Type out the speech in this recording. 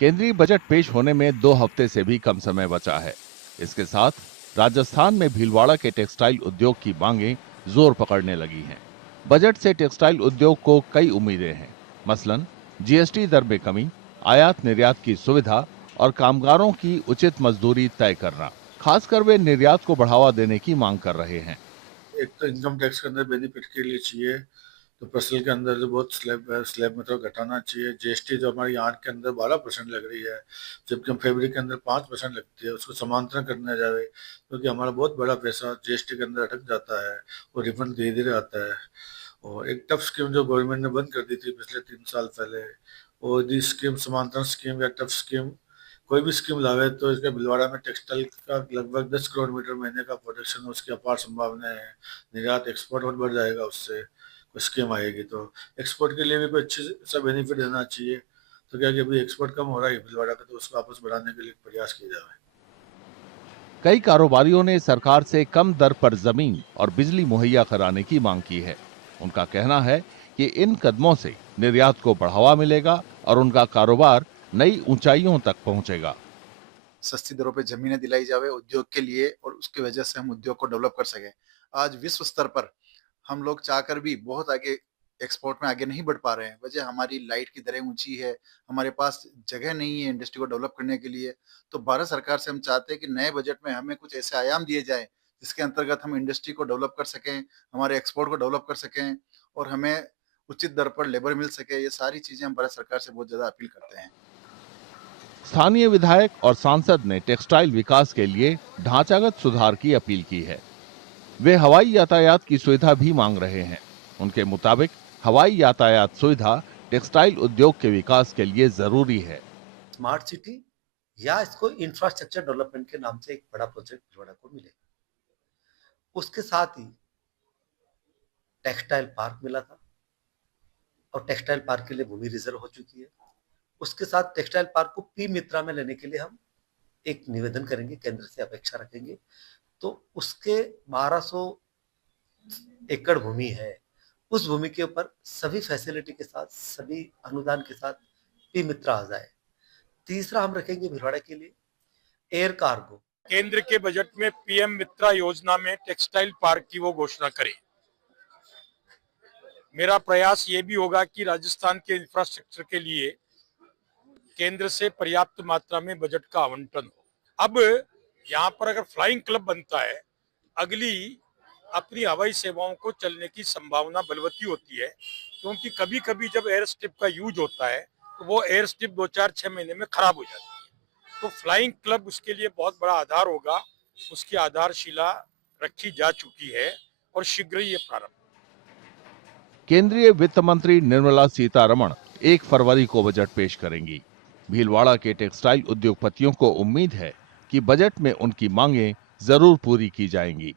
केंद्रीय बजट पेश होने में 2 हफ्ते से भी कम समय बचा है। इसके साथ राजस्थान में भीलवाड़ा के टेक्सटाइल उद्योग की मांगें जोर पकड़ने लगी हैं। बजट से टेक्सटाइल उद्योग को कई उम्मीदें हैं। मसलन जीएसटी दर में कमी, आयात निर्यात की सुविधा और कामगारों की उचित मजदूरी तय करना। खासकर वे निर्यात को बढ़ावा देने की मांग कर रहे हैं। एक तो इनकम टैक्स के अंदर बेनिफिट के लिए चाहिए, तो पर्सनल के अंदर जो बहुत स्लैब है, स्लैब में तो घटाना चाहिए। जीएसटी जो हमारी यहाँ के अंदर 12% लग रही है, जबकि हम फैब्रिक के अंदर 5% लगती है, उसको समांतरण करने जावे, क्योंकि हमारा बहुत बड़ा पैसा जीएसटी के अंदर अटक जाता है और रिफंड धीरे धीरे आता है। और एक टफ स्कीम जो गवर्नमेंट ने बंद कर दी थी पिछले 3 साल पहले, और ये स्कीम समांतरण स्कीम या टफ स्कीम कोई भी स्कीम लावे तो इसके भीलवाड़ा में टेक्सटाइल का लगभग 10 करोड़ मीटर महीने का प्रोडक्शन, उसकी अपार संभावना है। निर्यात एक्सपोर्ट और बढ़ जाएगा उससे, कोई स्कीम आएगी तो। एक्सपोर्ट के लिए भी कोई अच्छी सा बेनिफिट देना चाहिए। तो क्या कि अभी एक्सपोर्ट कम हो रहा है भीलवाड़ा का, तो उसको वापस बढ़ाने के लिए प्रयास किया जाए। कई कारोबारियों ने सरकार से कम दर पर जमीन और बिजली मुहैया कराने की मांग की है। उनका कहना है कि इन कदमों से निर्यात को बढ़ावा मिलेगा और उनका कारोबार नई ऊंचाइयों तक पहुंचेगा। सस्ती दरों पे जमीनें दिलाई जावे उद्योग के लिए, और उसकी वजह से हम उद्योग को डेवलप कर सकें। आज विश्व स्तर पर हम लोग चाहकर भी बहुत आगे एक्सपोर्ट में आगे नहीं बढ़ पा रहे हैं। वजह हमारी लाइट की दरें ऊंची है, हमारे पास जगह नहीं है इंडस्ट्री को डेवलप करने के लिए। तो भारत सरकार से हम चाहते हैं कि नए बजट में हमें कुछ ऐसे आयाम दिए जाए जिसके अंतर्गत हम इंडस्ट्री को डेवलप कर सकें, हमारे एक्सपोर्ट को डेवलप कर सकें, और हमें उचित दर पर लेबर मिल सके। ये सारी चीजें हम भारत सरकार से बहुत ज्यादा अपील करते हैं। स्थानीय विधायक और सांसद ने टेक्सटाइल विकास के लिए ढांचागत सुधार की अपील की है। वे हवाई यातायात की सुविधा भी मांग रहे हैं। उनके मुताबिक हवाई यातायात सुविधा टेक्सटाइल उद्योग के विकास के लिए जरूरी है। स्मार्ट सिटी या इसको इंफ्रास्ट्रक्चर डेवलपमेंट के नाम से एक बड़ा प्रोजेक्ट भिलवाड़ा को मिले। उसके साथ ही टेक्सटाइल पार्क मिला था और टेक्सटाइल पार्क के लिए भूमि रिजर्व हो चुकी है। उसके साथ टेक्सटाइल पार्क को पी मित्रा में लेने के लिए हम एक निवेदन करेंगे, केंद्र से अपेक्षा रखेंगे। तो उसके 1200 एकड़ भूमि है, उस भूमि के ऊपर सभी फैसिलिटी के साथ, सभी अनुदान के साथ पी मित्रा आ जाए। तीसरा हम रखेंगे भिलवाड़ा के लिए एयर कार्गो। केंद्र के बजट में पीएम मित्रा योजना में टेक्सटाइल पार्क की वो घोषणा करें। मेरा प्रयास ये भी होगा कि राजस्थान के इंफ्रास्ट्रक्चर के लिए केंद्र से पर्याप्त मात्रा में बजट का आवंटन हो। अब यहाँ पर अगर फ्लाइंग क्लब बनता है, अगली अपनी हवाई सेवाओं को चलने की संभावना बलवती होती है, क्योंकि कभी कभी जब एयर स्ट्रिप का यूज होता है तो वो एयर स्ट्रिप 2-4-6 महीने में खराब हो जाती है। तो फ्लाइंग क्लब उसके लिए बहुत बड़ा आधार होगा। उसकी आधारशिला रखी जा चुकी है और शीघ्र ही ये प्रारंभ। केंद्रीय वित्त मंत्री निर्मला सीतारमण 1 फरवरी को बजट पेश करेंगी। भीलवाड़ा के टेक्सटाइल उद्योगपतियों को उम्मीद है कि बजट में उनकी मांगें जरूर पूरी की जाएंगी।